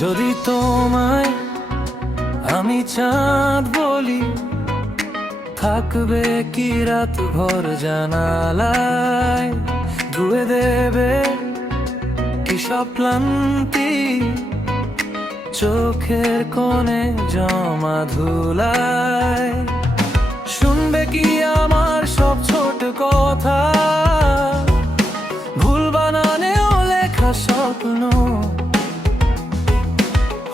যদি তোমায় আমি চাঁদ বলি, থাকবে কি রাত ভর জানালায়, ধুয়ে দেবে কি সব ক্লান্তি চোখের কোণে জমা ধুলায়। শুনবে কি আমার সব ছোট কথা, ভুল বানানেও লেখা স্বপ্ন।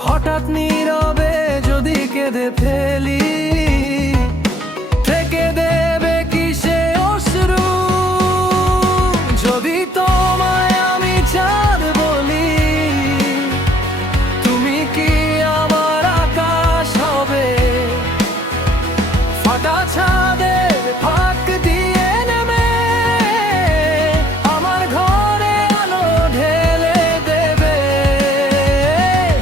হঠাৎ নীরবে যদি কেঁদে ফেলি, থেকে দেবে কি সে অশ্রু। যদি তোমায় আমি চাঁদ বলি, তুমি কি আমার আকাশ হবে? ফাটা ছাদের ফাঁক দিয়ে নেমে আমার ঘরে আলো ঢেলে দেবে।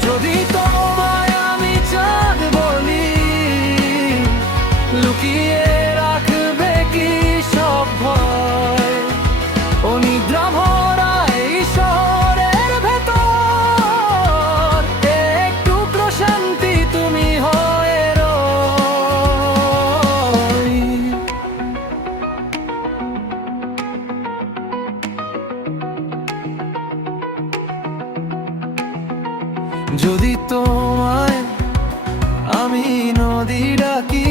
যদি তোমায় আমি চাঁদ বলি, লুকিয়ে রাখবে কি সব ভয়? অনিদ্রা ভরা এই শহরের ভেতর একটু প্রশান্তি তুমি হয়ে রই। যদি তোমায় আমি নদী ডাকি,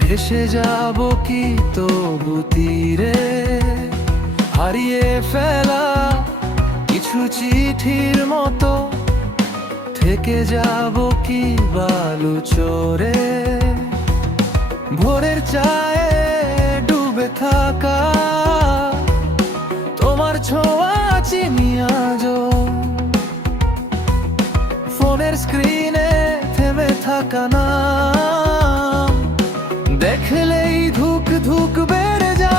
ভেসে যাব কি তবু তীরে? হারিয়ে ফেলা কিছু চিঠির মতো থেকে যাব কি বালু চরে? ভোরের চায়ে ডুবে থাকা তোমার ছোঁয়া চিনি আজও। ফোনের স্ক্রিনে থেমে থাকা নাম দেখলেই ধুক ধুক বেড়ে যায়।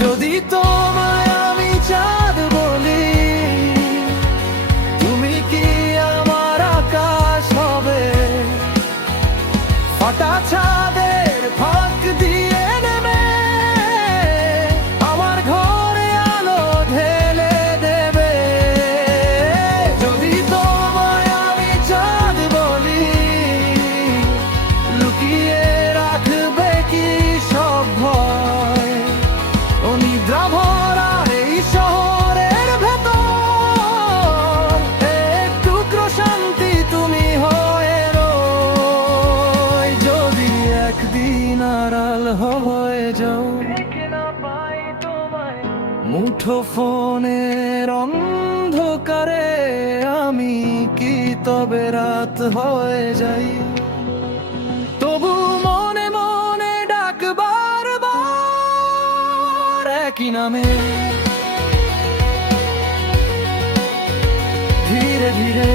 যদি তোমায় আমি চাঁদ বলি, তুমি কি আমার আকাশ হবে? ফাটা ছাদের ফাঁক দিয়ে নেমে আমার ঘরে আলো ঢেলে দেবে। যদি তোমায় আমি চাঁদ বলি, লুকিয়ে রাখবে কি সব ভয়? অনিদ্রা ভরা এই শহরের ভেতর একটু প্রশান্তি তুমি হয়ে রই। যদি একদিন আড়াল হয়ে যাও, মুঠো ফোনের অন্ধকারে আমি কি তবে রাত হয়ে যাই? তবু মনে মনে ডাক বারবার একই নামে। ধীরে ধীরে